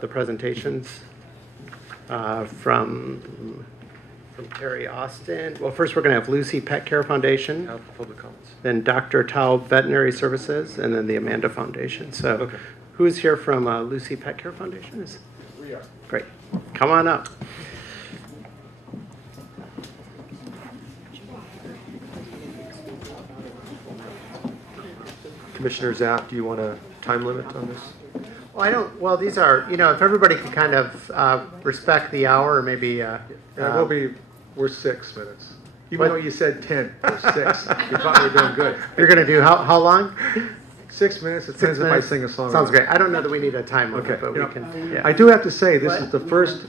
the presentations from Teri Austin. Well, first we're going to have Lucy Pet Care Foundation. Public comments. Then Dr. Taub Veterinary Services, and then the Amanda Foundation. So Okay. who's here from Lucy Pet Care Foundation? We are. Great. Come on up. Commissioner Zaft, do you want a time limit on this? Well, I don't. Well, these are, if everybody could kind of respect the hour, or maybe. We're 6 minutes. Even What? though you said 10, we're 6. We thought we were doing good. You're going to do how long? 6 minutes. It 6 depends if I minutes? sing a song. Sounds or not. great. I don't know that we need a time limit, Okay. but You we know, can. Yeah. I do have to say, this is the first.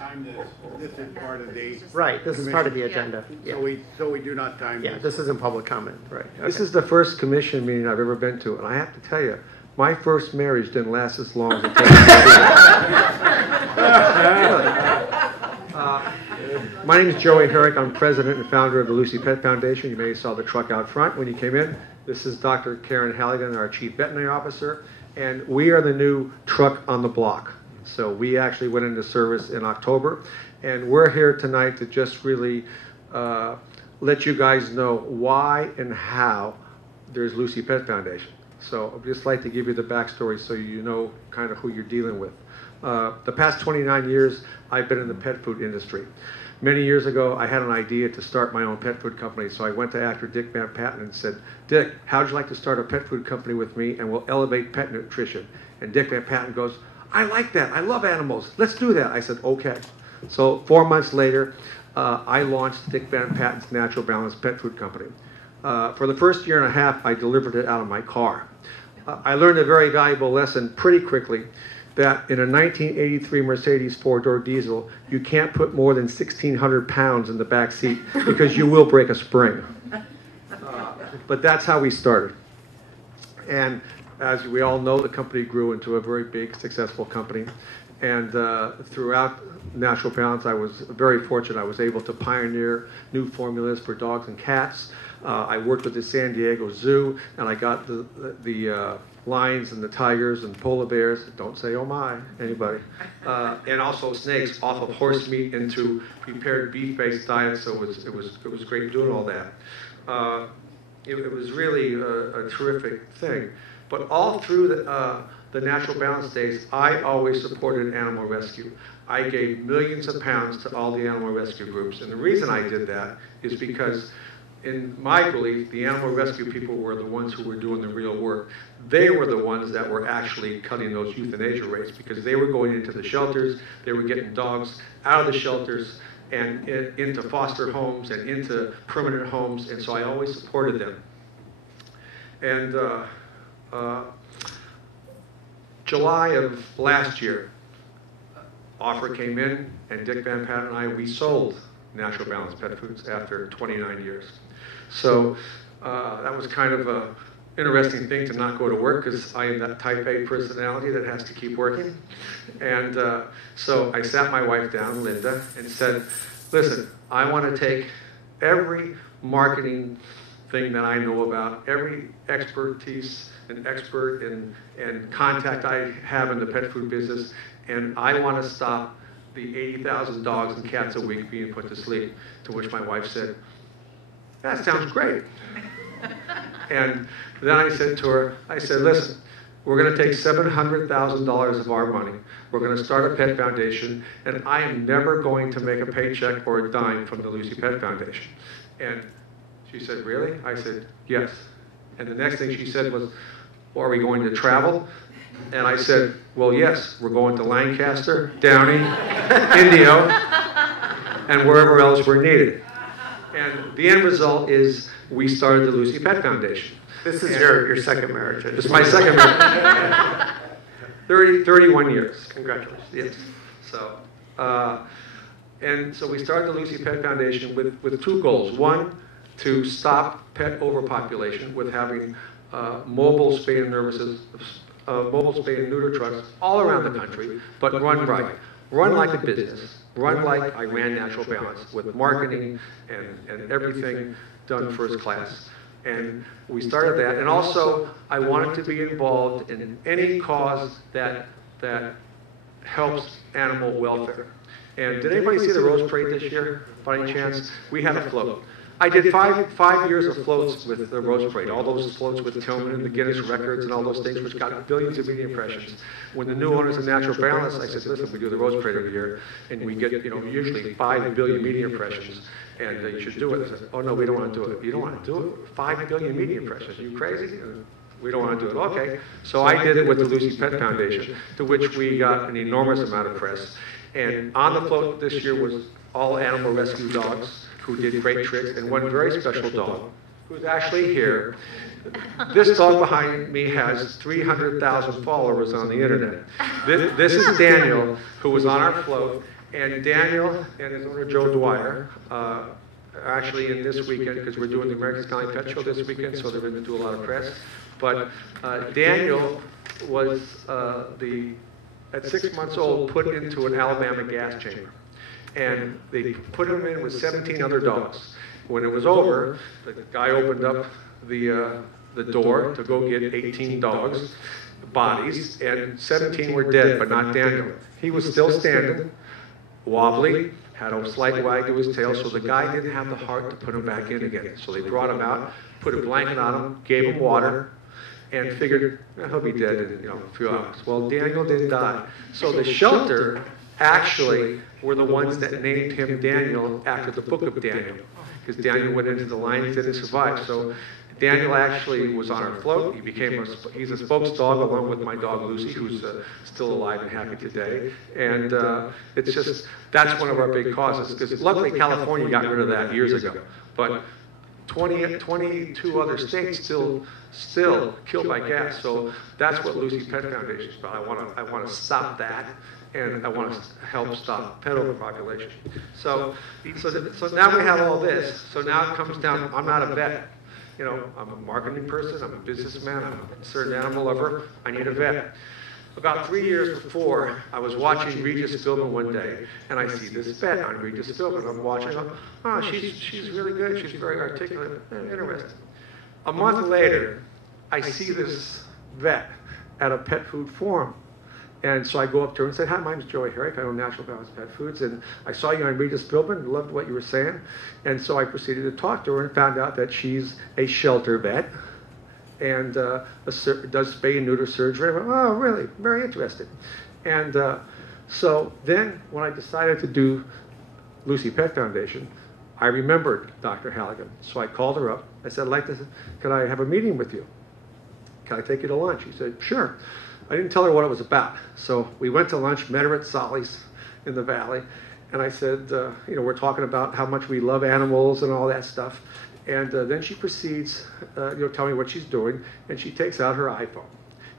This is part of the. Right. This is part of the agenda. So we do not time Yeah. this. This isn't public comment. Right. This Okay. is the first commission meeting I've ever been to, and I have to tell you, my first marriage didn't last as long as it takes. My name is Joey Herrick. I'm president and founder of the Lucy Pet Foundation. You may have saw the truck out front when you came in. This is Dr. Karen Halligan, our chief veterinary officer, and we are the new truck on the block. So we actually went into service in October, and we're here tonight to just really let you guys know why and how there's Lucy Pet Foundation. So I'd just like to give you the backstory so you know kind of who you're dealing with. The past 29 years, I've been in the pet food industry. Many years ago, I had an idea to start my own pet food company, so I went to actor Dick Van Patten and said, Dick, how'd you like to start a pet food company with me, and we'll elevate pet nutrition? And Dick Van Patten goes, I like that. I love animals. Let's do that. I said, okay. So 4 months later, I launched Dick Van Patten's Natural Balance Pet Food Company. For the first year and a half, I delivered it out of my car. I learned a very valuable lesson pretty quickly, that in a 1983 Mercedes four-door diesel, you can't put more than 1,600 pounds in the back seat because you will break a spring. But that's how we started. And as we all know, the company grew into a very big, successful company. And throughout Natural Balance, I was very fortunate. I was able to pioneer new formulas for dogs and cats. I worked with the San Diego Zoo, and I got the lions and the tigers and polar bears. Don't say, oh my, anybody. And also snakes off of horse meat into prepared beef-based diets. So it was great doing all that. It was really a terrific thing. But all through the Natural Balance days, I always supported animal rescue. I gave millions of pounds to all the animal rescue groups. And the reason I did that is because, in my belief, the animal rescue people were the ones who were doing the real work. They were the ones that were actually cutting those euthanasia rates, because they were going into the shelters, they were getting dogs out of the shelters and into foster homes and into permanent homes, and so I always supported them. And July of last year, offer came in, and Dick Van Patten and I, we sold Natural Balance Pet Foods after 29 years. So that was kind of an interesting thing to not go to work, because I am that type A personality that has to keep working. And so I sat my wife down, Linda, and said, listen, I want to take every marketing thing that I know about, every expertise and expert and contact I have in the pet food business, and I want to stop the 80,000 dogs and cats a week being put to sleep. To which my wife said, that sounds great. And then I said to her, I said, listen, we're going to take $700,000 of our money. We're going to start a pet foundation, and I am never going to make a paycheck or a dime from the Lucy Pet Foundation. And she said, really? I said, yes. And the next thing she said was, well, are we going to travel? And I said, well, yes, we're going to Lancaster, Downey, Indio, and wherever else we're needed. And the end result is we started the Lucy Pet Foundation. This is your second marriage. This is my second marriage. 31 years. Congratulations. Yes. So, and so we started the Lucy Pet Foundation with two goals. One, to stop pet overpopulation with having mobile spay and neuter trucks all around the country, but run right. Run like a business. Run like I ran Natural Balance, with marketing and everything done first class. And we started that. And also, I wanted to be involved in any cause that helps animal welfare. And did anybody see the Rose Parade this year, by any chance? We had a float. I did five years of floats with the Rose Parade, all those floats with Tillman and the Guinness records and all those things, which got billions of media impressions. When the new owners of Natural Balance, I said, listen, we do the Rose Parade every year, and we get, usually 5 billion media impressions, and you should do it. I said, oh no, we don't want to do it. You don't want to do it? 5 billion media impressions? Are you crazy? We don't want to do it. Okay. So I did it with the Lucy Pet Foundation, to which we got an enormous amount of press. And on the float this year was all animal rescue dogs who did great tricks, and one very special dog, who's actually here. This dog behind me has 300,000 followers on the internet. This is Daniel, who was on our float, and Daniel and his owner Joe Dwyer, actually in this weekend, because we're doing the American County Pet Show this weekend, so they're going to do a lot of press. But Daniel was, at 6 months old, put into an Alabama gas chamber. And they put him in with 17 other dogs. When it was over, the guy opened up the door to go get 18 dogs, bodies, and 17 were dead, but not Daniel. He was still standing, wobbly, had a slight wag to his tail, so the guy didn't have the heart to put him back in again. So they brought him out, put a blanket on him, gave him water, and figured, he'll be dead in a few hours. Well, Daniel didn't die. So the shelter actually were the ones that named him Daniel after the book of Daniel, because Daniel went into the lions, didn't survive. So Daniel actually was on our float. He's a spokes dog along with my dog Lucy, who's still alive and happy today. And it's just, that's one of our big causes, because luckily California got rid of that years ago. But 22 other states still kill by gas. So that's what Lucy Pet Foundation is about. I want to stop that, and I want to help stop pet overpopulation. So now we have all this. So now it comes down, I'm not a vet. I'm a marketing person, I'm a businessman, I'm a concerned animal lover, I need a vet. About 3 years before, I was watching Regis Philbin one day, and I see this vet on Regis Philbin. I'm watching, she's really good, she's very articulate, interesting. A month later, I see this vet at a pet food forum. And so I go up to her and say, hi, my name's Joey Herrick. I own Natural Balance Pet Foods, and I saw you on Regis Philbin, loved what you were saying. And so I proceeded to talk to her and found out that she's a shelter vet and does spay and neuter surgery. I went, oh, really? Very interested. And so then when I decided to do Lucy Pet Foundation, I remembered Dr. Halligan. So I called her up. I said, could I have a meeting with you? Can I take you to lunch? She said, sure. I didn't tell her what it was about. So we went to lunch, met her at Solly's in the Valley, and I said, we're talking about how much we love animals and all that stuff. And then she proceeds, tell me what she's doing, and she takes out her iPhone.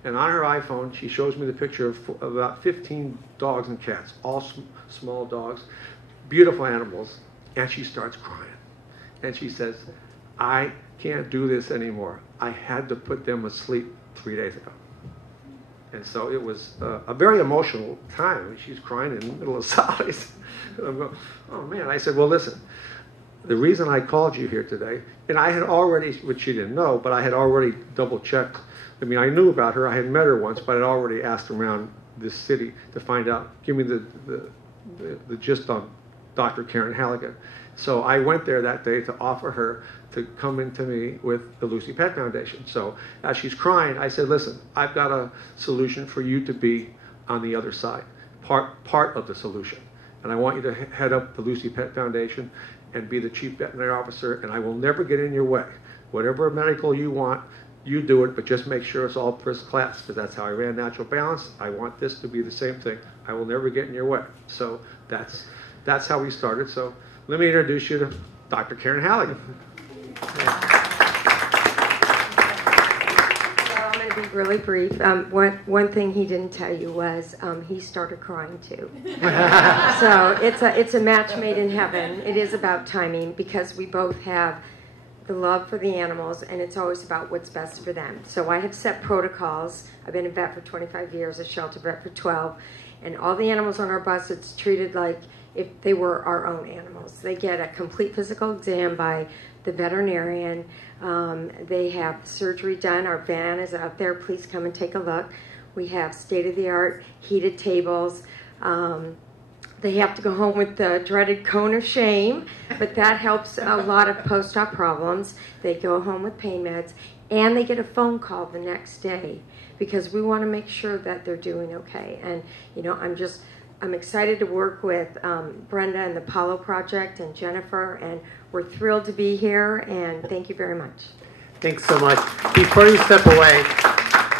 And on her iPhone, she shows me the picture of about 15 dogs and cats, all small dogs, beautiful animals, and she starts crying. And she says, I can't do this anymore. I had to put them asleep 3 days ago. And so it was a very emotional time. I mean, she's crying in the middle of Sally's. And I'm going, oh man. I said, well, listen, the reason I called you here today, and I had already, which she didn't know, but I had already double checked. I mean, I knew about her. I had met her once, but I'd already asked around this city to find out, give me the gist on Dr. Karen Halligan. So I went there that day to offer her to come into me with the Lucy Pet Foundation. So as she's crying, I said, listen, I've got a solution for you to be on the other side, part of the solution. And I want you to head up the Lucy Pet Foundation and be the chief veterinary officer, and I will never get in your way. Whatever medical you want, you do it, but just make sure it's all first class, because that's how I ran Natural Balance. I want this to be the same thing. I will never get in your way. So that's how we started. So let me introduce you to Dr. Karen Halligan. So I'm going to be really brief. One thing he didn't tell you was he started crying too. So it's a match made in heaven. It is about timing, because we both have the love for the animals, and it's always about what's best for them. So I have set protocols. I've been a vet for 25 years, a shelter vet for 12, and all the animals on our bus, it's treated like if they were our own animals. They get a complete physical exam by the veterinarian. They have surgery done. Our van is out there. Please come and take a look. We have state-of-the-art heated tables. They have to go home with the dreaded cone of shame, but that helps a lot of post-op problems. They go home with pain meds, and they get a phone call the next day because we want to make sure that they're doing okay. And, you know, I'm excited to work with Brenda and the Apollo Project and Jennifer, and we're thrilled to be here, and thank you very much. Thanks so much. Before you step away,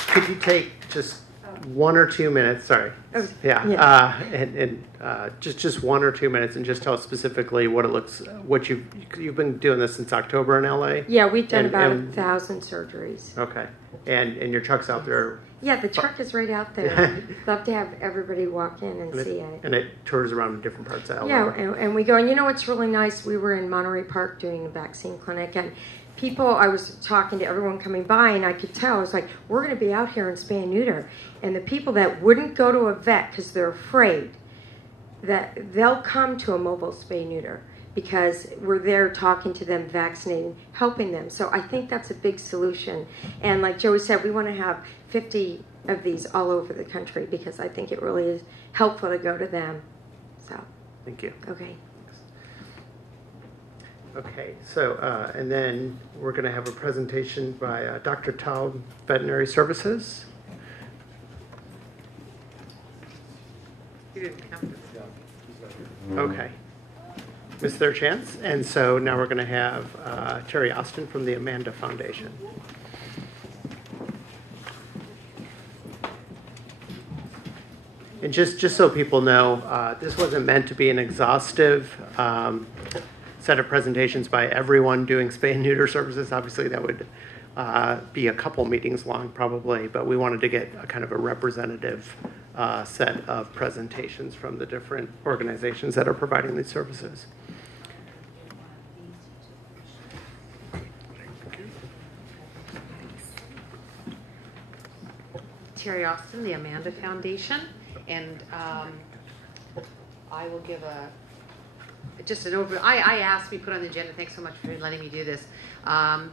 could you take just 1 or 2 minutes? Sorry. Oh, Yeah. yeah. And just 1 or 2 minutes, and just tell us specifically what you've been doing this since October in LA. Yeah, we've done And- about and- 1,000 surgeries. Okay. And your truck's out there. Yeah, the truck is right out there. Love to have everybody walk in and see it. And it tours around different parts of LA. Yeah, and we go, and you know what's really nice? We were in Monterey Park doing a vaccine clinic, and I was talking to everyone coming by, and I could tell, I was like, we're going to be out here in Spay and Neuter. And the people that wouldn't go to a vet because they're afraid, that they'll come to a mobile Spay and Neuter because we're there talking to them, vaccinating, helping them. So I think that's a big solution. And like Joey said, we want to have 50 of these all over the country because I think it really is helpful to go to them. So, Thank you. okay. Okay, so, and then we're going to have a presentation by Dr. Taub, Veterinary Services. You didn't count this. Okay. Missed their chance. And so now we're going to have Teri Austin from the Amanda Foundation. And just so people know, this wasn't meant to be an exhaustive set of presentations by everyone doing spay and neuter services. Obviously, that would be a couple meetings long probably, but we wanted to get a kind of a representative set of presentations from the different organizations that are providing these services. Teri Austin, the Amanda Foundation, and I will give just an overview. I asked to be put on the agenda. Thanks so much for letting me do this. I've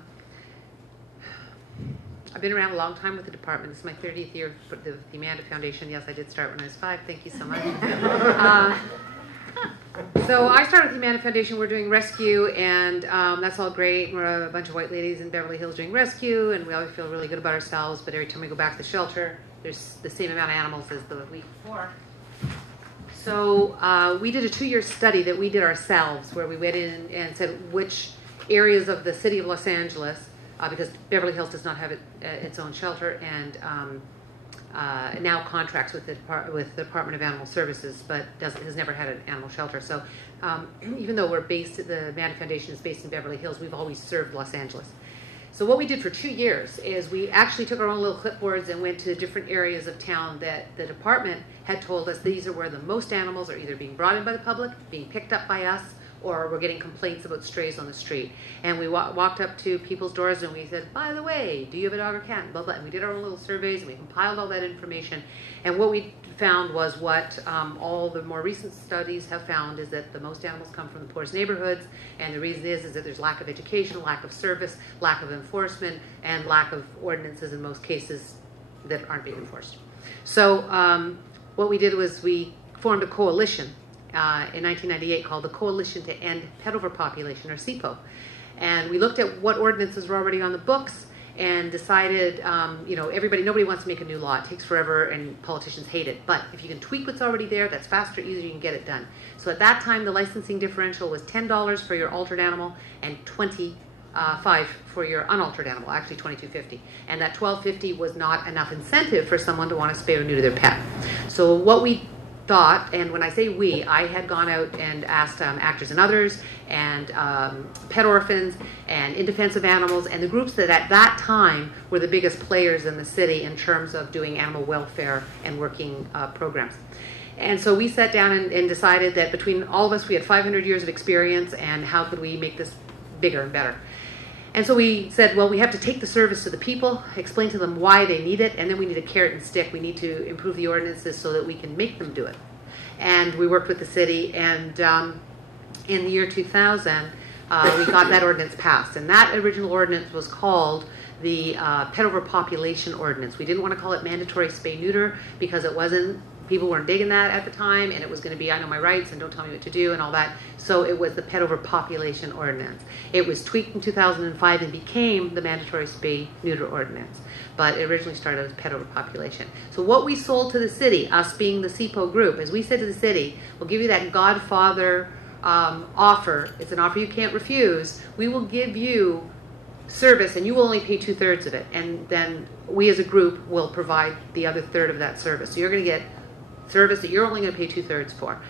been around a long time with the department. This is my 30th year with the Amanda Foundation. Yes, I did start when I was 5. Thank you so much. So I started with the Amanda Foundation. We're doing rescue, and that's all great. We're a bunch of white ladies in Beverly Hills doing rescue, and we always feel really good about ourselves. But every time we go back to the shelter, there's the same amount of animals as the week before. So we did a 2-year study that we did ourselves, where we went in and said which areas of the city of Los Angeles, because Beverly Hills does not have its own shelter, and now contracts with the Department of Animal Services, but has never had an animal shelter. So even though the Amanda Foundation is based in Beverly Hills, we've always served Los Angeles. So what we did for 2 years is we actually took our own little clipboards and went to different areas of town that the department had told us these are where the most animals are either being brought in by the public, being picked up by us, or we're getting complaints about strays on the street. And we walked up to people's doors and we said, by the way, do you have a dog or cat? Blah, blah. And we did our own little surveys and we compiled all that information. And what we found was what all the more recent studies have found is that the most animals come from the poorest neighborhoods. And the reason is that there's lack of education, lack of service, lack of enforcement, and lack of ordinances in most cases that aren't being enforced. So what we did was we formed a coalition in 1998 called the Coalition to End Pet Overpopulation, or CEPO. And we looked at what ordinances were already on the books and decided, nobody wants to make a new law. It takes forever and politicians hate it. But if you can tweak what's already there, that's faster, easier, you can get it done. So at that time, the licensing differential was $10 for your altered animal and $25 for your unaltered animal, actually $22.50. And that $12.50 was not enough incentive for someone to want to spay or neuter their pet. So what we thought, and when I say we, I had gone out and asked Actors and Others and pet orphans and In Defense of Animals and the groups that at that time were the biggest players in the city in terms of doing animal welfare and working programs. And so we sat down and decided that between all of us we had 500 years of experience, and how could we make this bigger and better. And so we said, well, we have to take the service to the people, explain to them why they need it, and then we need a carrot and stick. We need to improve the ordinances so that we can make them do it. And we worked with the city, and in the year 2000, we got that ordinance passed. And that original ordinance was called the pet overpopulation ordinance. We didn't want to call it mandatory spay-neuter because it wasn't, people weren't digging that at the time, and it was going to be, I know my rights and don't tell me what to do and all that. So it was the pet overpopulation ordinance. It was tweaked in 2005 and became the mandatory spay-neuter ordinance. But it originally started as pet overpopulation. So what we sold to the city, us being the SIPO group, is we said to the city, we'll give you that Godfather offer. It's an offer you can't refuse. We will give you service, and you will only pay 2/3 of it. And then we as a group will provide the other third of that service. So you're going to get service that you're only going to pay 2/3 for.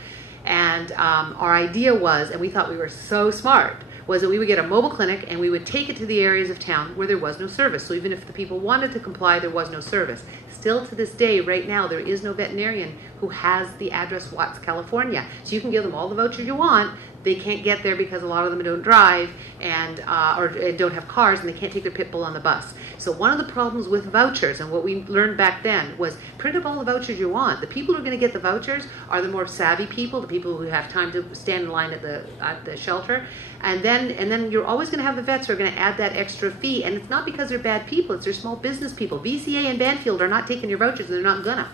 And our idea was, and we thought we were so smart, was that we would get a mobile clinic and we would take it to the areas of town where there was no service. So even if the people wanted to comply, there was no service. Still to this day, right now, there is no veterinarian who has the address Watts, California. So you can give them all the vouchers you want. They can't get there because a lot of them don't drive and or don't have cars, and they can't take their pit bull on the bus. So one of the problems with vouchers, and what we learned back then, was print up all the vouchers you want. The people who are going to get the vouchers are the more savvy people, the people who have time to stand in line at the shelter. And then you're always going to have the vets who are going to add that extra fee. And it's not because they're bad people, it's they're small business people. VCA and Banfield are not taking your vouchers, and they're not gonna.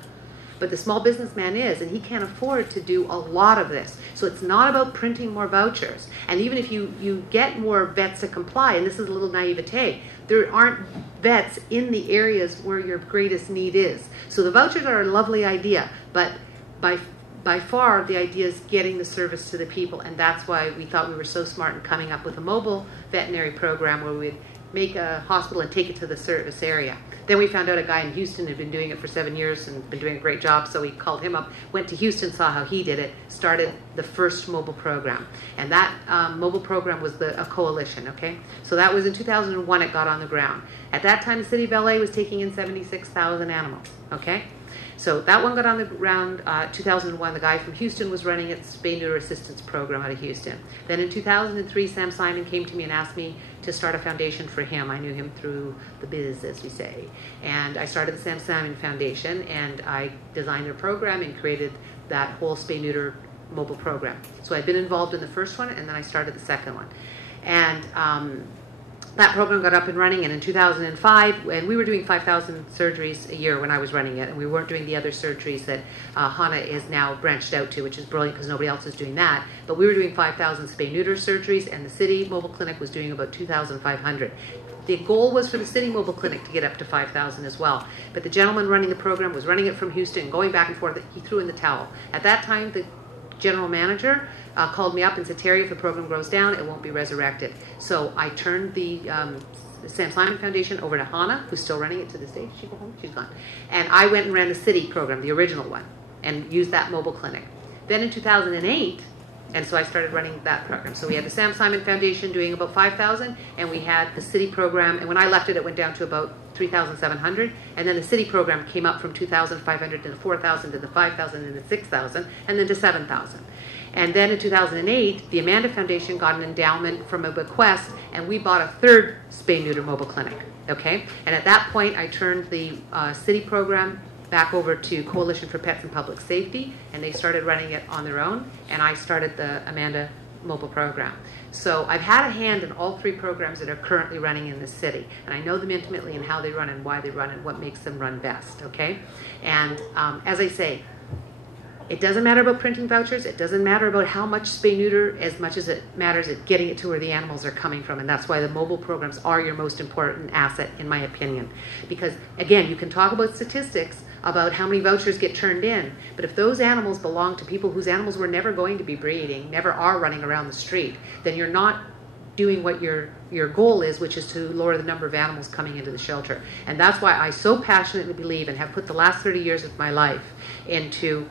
But the small businessman is, and he can't afford to do a lot of this. So it's not about printing more vouchers. And even if you get more vets to comply, and this is a little naivete, there aren't vets in the areas where your greatest need is. So the vouchers are a lovely idea, but by far the idea is getting the service to the people, and that's why we thought we were so smart in coming up with a mobile veterinary program where we'd make a hospital and take it to the service area. Then we found out a guy in Houston had been doing it for 7 years and been doing a great job, so we called him up, went to Houston, saw how he did it, started the first mobile program. And that mobile program was a coalition, okay? So that was in 2001 it got on the ground. At that time, the city of LA was taking in 76,000 animals, okay? So that one got on the ground 2001. The guy from Houston was running its spay-neuter assistance program out of Houston. Then in 2003, Sam Simon came to me and asked me to start a foundation for him. I knew him through the biz, as we say. And I started the Sam Simon Foundation, and I designed their program and created that whole spay-neuter mobile program. So I've been involved in the first one, and then I started the second one. And that program got up and running, and in 2005, and we were doing 5,000 surgeries a year when I was running it, and we weren't doing the other surgeries that Hannah is now branched out to, which is brilliant because nobody else is doing that. But we were doing 5,000 spay-neuter surgeries, and the city mobile clinic was doing about 2,500. The goal was for the city mobile clinic to get up to 5,000 as well. But the gentleman running the program was running it from Houston, going back and forth. He threw in the towel. At that time, the general manager called me up and said, Teri, if the program goes down, it won't be resurrected. So I turned the Sam Simon Foundation over to Hannah, who's still running it to this day. Did she go home? She's gone. And I went and ran the city program, the original one, and used that mobile clinic. Then in 2008, and so I started running that program. So we had the Sam Simon Foundation doing about 5,000, and we had the city program, and when I left it, it went down to about 3,700, and then the city program came up from 2,500 to 4,000 to the 5,000 and the 6,000, and then to 7,000. And then in 2008, the Amanda Foundation got an endowment from a bequest, and we bought a third spay-neuter mobile clinic, okay? And at that point, I turned the city program back over to Coalition for Pets and Public Safety, and they started running it on their own, and I started the Amanda mobile program. So I've had a hand in all three programs that are currently running in the city, and I know them intimately and how they run and why they run and what makes them run best, okay? And as I say, it doesn't matter about printing vouchers. It doesn't matter about how much spay-neuter as much as it matters at getting it to where the animals are coming from. And that's why the mobile programs are your most important asset, in my opinion. Because, again, you can talk about statistics about how many vouchers get turned in. But if those animals belong to people whose animals were never going to be breeding, never are running around the street, then you're not doing what your goal is, which is to lower the number of animals coming into the shelter. And that's why I so passionately believe and have put the last 30 years of my life into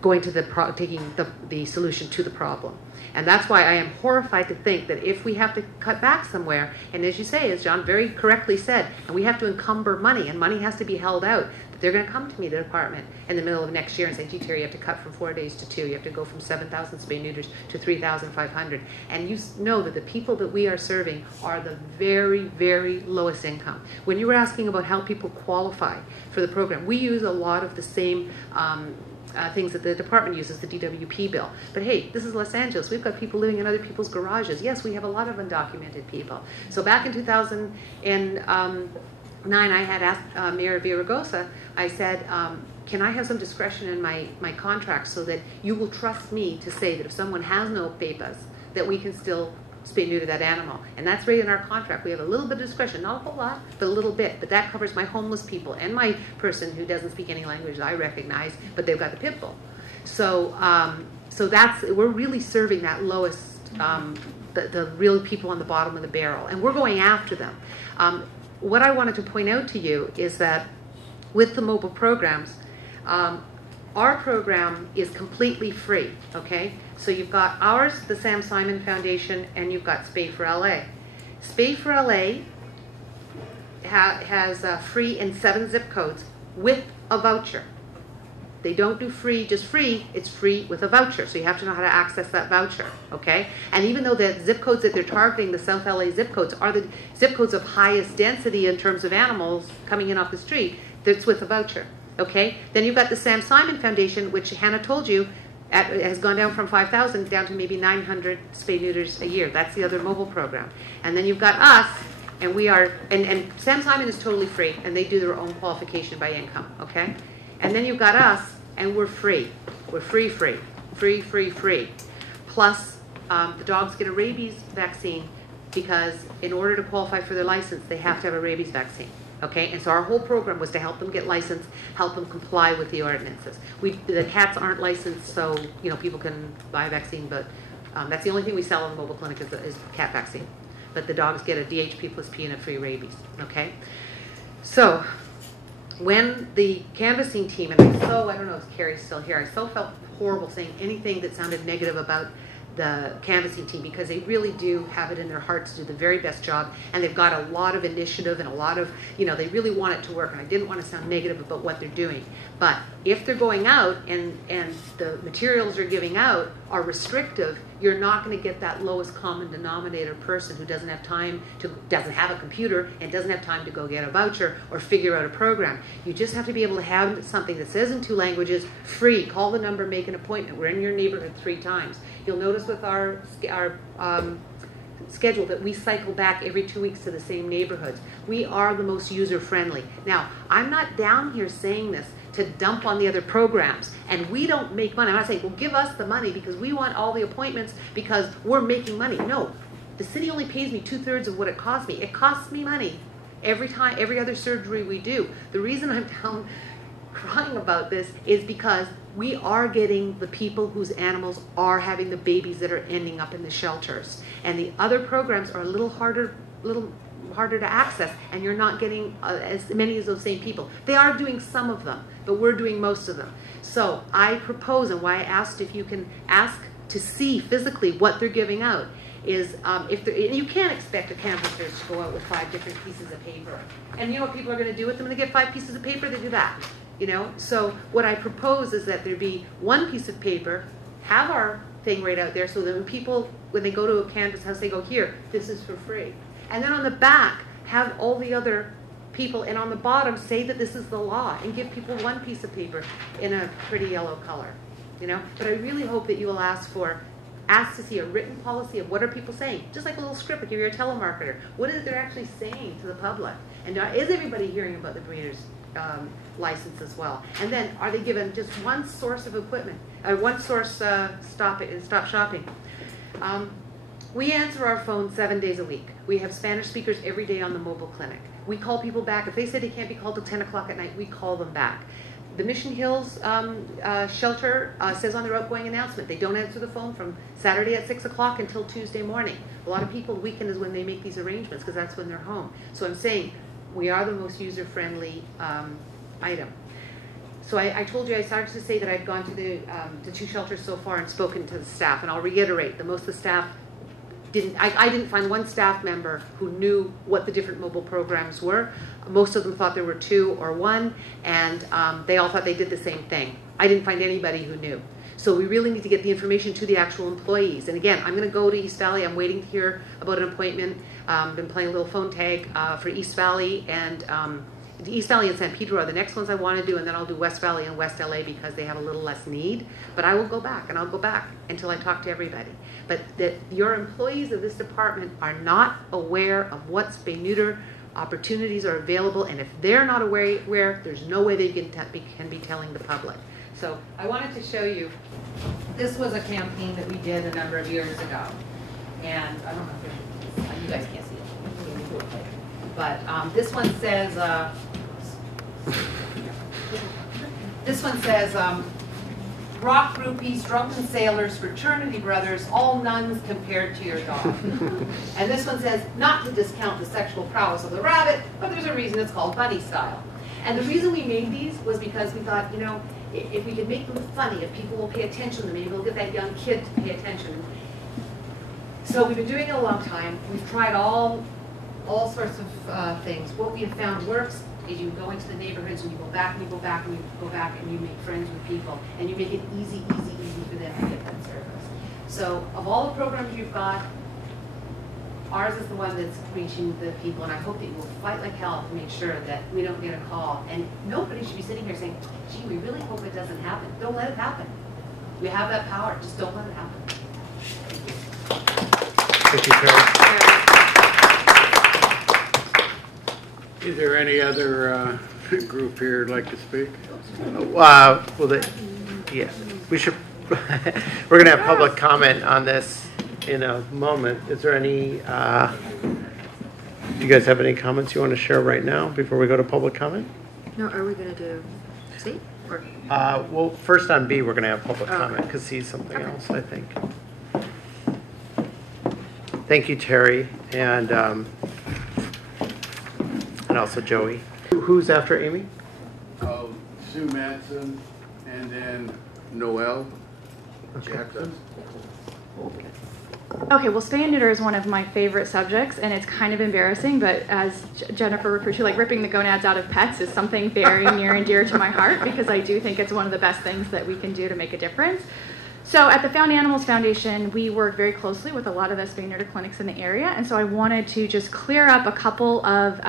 going to taking the solution to the problem. And that's why I am horrified to think that if we have to cut back somewhere, and as you say, as John very correctly said, and we have to encumber money, and money has to be held out, that they're going to come to me, the department, in the middle of next year and say, gee, Teri, you have to cut from 4 days to 2. You have to go from 7,000 spay-neuters to 3,500. And you know that the people that we are serving are the very, very lowest income. When you were asking about how people qualify for the program, we use a lot of the same things that the department uses, the DWP bill. But hey, this is Los Angeles. We've got people living in other people's garages. Yes, we have a lot of undocumented people. So back in 2009, I had asked Mayor Villaraigosa, I said, can I have some discretion in my contract so that you will trust me to say that if someone has no papers, that we can still spay neuter that animal. And that's right in our contract. We have a little bit of discretion, not a whole lot, but a little bit. But that covers my homeless people and my person who doesn't speak any language I recognize, but they've got the pit bull. So, we're really serving that lowest, the real people on the bottom of the barrel, and we're going after them. What I wanted to point out to you is that with the mobile programs, our program is completely free, okay? So you've got ours, the Sam Simon Foundation, and you've got Spay for LA. Spay for LA has free in 7 zip codes with a voucher. They don't do free, just free, it's free with a voucher. So you have to know how to access that voucher, okay? And even though the zip codes that they're targeting, the South LA zip codes, are the zip codes of highest density in terms of animals coming in off the street, that's with a voucher. Okay, then you've got the Sam Simon Foundation, which Hannah told you has gone down from 5,000 down to maybe 900 spay neuters a year. That's the other mobile program. And then you've got us, and we are, and Sam Simon is totally free, and they do their own qualification by income. Okay, and then you've got us, and we're free. We're free. Plus, the dogs get a rabies vaccine because in order to qualify for their license, they have to have a rabies vaccine. Okay, and so our whole program was to help them get licensed, help them comply with the ordinances. The cats aren't licensed, so people can buy a vaccine, but that's the only thing we sell in the mobile clinic is cat vaccine. But the dogs get a DHP plus P and a free rabies. Okay, so when the canvassing team, and I don't know if Carrie's still here, I so felt horrible saying anything that sounded negative about the canvassing team, because they really do have it in their hearts to do the very best job, and they've got a lot of initiative and a lot of, they really want it to work, and I didn't want to sound negative about what they're doing. But if they're going out and the materials they're giving out are restrictive, you're not going to get that lowest common denominator person who doesn't have a computer and doesn't have time to go get a voucher or figure out a program. You just have to be able to have something that says in 2 languages, free, call the number, make an appointment. We're in your neighborhood 3 times. You'll notice with our schedule that we cycle back every 2 weeks to the same neighborhoods. We are the most user-friendly. Now, I'm not down here saying this to dump on the other programs, and we don't make money. I'm not saying, well, give us the money because we want all the appointments because we're making money. No, the city only pays me 2/3 of what it costs me. It costs me money every time, every other surgery we do. The reason I'm down crying about this is because we are getting the people whose animals are having the babies that are ending up in the shelters, and the other programs are a little harder to access, and you're not getting as many of those same people. They are doing some of them, but we're doing most of them. So I propose, and why I asked if you can ask to see physically what they're giving out, is you can't expect a canvasser to go out with 5 different pieces of paper. And you know what people are going to do with them? When they get 5 pieces of paper, they do that. So what I propose is that there be 1 piece of paper, have our thing right out there, so that when they go to a canvas house, they go, here, this is for free. And then on the back, have all the other people, and on the bottom, say that this is the law, and give people 1 piece of paper in a pretty yellow color. But I really hope that you will ask to see a written policy of what are people saying, just like a little script, like if you're a telemarketer. What is it they're actually saying to the public? And is everybody hearing about the breeder's license as well? And then are they given just 1 source of equipment, 1 source stop shopping? We answer our phone 7 days a week. We have Spanish speakers every day on the mobile clinic. We call people back. If they say they can't be called till 10 o'clock at night, we call them back. The Mission Hills shelter says on their outgoing announcement, they don't answer the phone from Saturday at 6 o'clock until Tuesday morning. A lot of people, the weekend is when they make these arrangements because that's when they're home. So I'm saying we are the most user-friendly item. So I told you, I started to say that I'd gone to the 2 shelters so far and spoken to the staff, and I'll reiterate that most of the staff I didn't find 1 staff member who knew what the different mobile programs were. Most of them thought there were 2 or 1, and they all thought they did the same thing. I didn't find anybody who knew. So we really need to get the information to the actual employees. And again, I'm going to go to East Valley. I'm waiting to hear about an appointment. Been playing a little phone tag for East Valley and East Valley and San Pedro are the next ones I want to do, and then I'll do West Valley and West LA because they have a little less need. But I will go back, and I'll go back until I talk to everybody. But that your employees of this department are not aware of what spay-neuter opportunities are available, and if they're not aware, there's no way they can be telling the public. So I wanted to show you, this was a campaign that we did a number of years ago. And I don't know if you guys can't see it. But this one says, rock groupies, drunken sailors, fraternity brothers, all nuns compared to your dog. And this one says, not to discount the sexual prowess of the rabbit, but there's a reason it's called bunny style. And the reason we made these was because we thought, you know, if we could make them funny, if people will pay attention to them, maybe we'll get that young kid to pay attention. So we've been doing it a long time. We've tried all sorts of things. What we have found works is you go into the neighborhoods and you go back and you go back and you go back and you make friends with people and you make it easy for them to get that service. So of all the programs you've got, ours is the one that's reaching the people, and I hope that you will fight like hell to make sure that we don't get a call. And nobody should be sitting here saying, gee, we really hope it doesn't happen. Don't let it happen. We have that power. Just don't let it happen. Thank you, Teri. Is there any other group here who'd like to speak? We should. We're going to have public comment on this in a moment. Is there any? Do you guys have any comments you want to share right now before we go to public comment? No, are we going to do C? Or? Well, first on B, we're going to have public comment because C is something else, I think. Thank you, Teri, and also Joey. Who's after Amy? Sue Matson, and then Noel Jackson. Okay, well, spay and neuter is one of my favorite subjects, and it's kind of embarrassing, but as Jennifer referred to, like ripping the gonads out of pets is something very near and dear to my heart because I do think it's one of the best things that we can do to make a difference. So at the Found Animals Foundation, we work very closely with a lot of the spay and neuter clinics in the area, and so I wanted to just clear up a couple of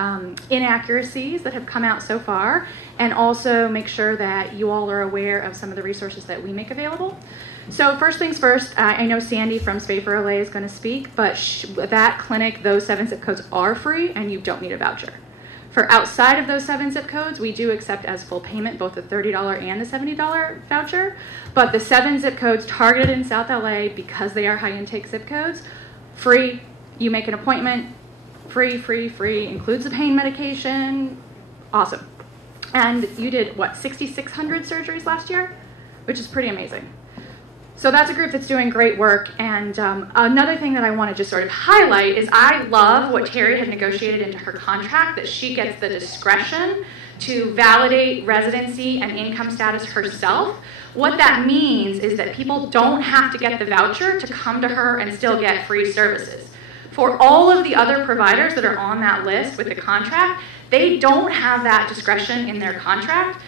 inaccuracies that have come out so far, and also make sure that you all are aware of some of the resources that we make available. So first things first, I know Sandy from Spay for LA is going to speak, but that clinic, those 7 zip codes are free, and you don't need a voucher. For outside of those 7 zip codes, we do accept as full payment both the $30 and the $70 voucher. But the 7 zip codes targeted in South LA, because they are high intake zip codes, free. You make an appointment, free, includes the pain medication. Awesome. And you did, what, 6,600 surgeries last year? Which is pretty amazing. So that's a group that's doing great work. And another thing that I want to just sort of highlight is I love what Teri had negotiated into her contract, that she gets the discretion to validate residency and income status herself. What that means is that people don't have to get the voucher to come to her and still get free services. For all of the other providers that are on that list with the contract, they don't have that discretion in their contract.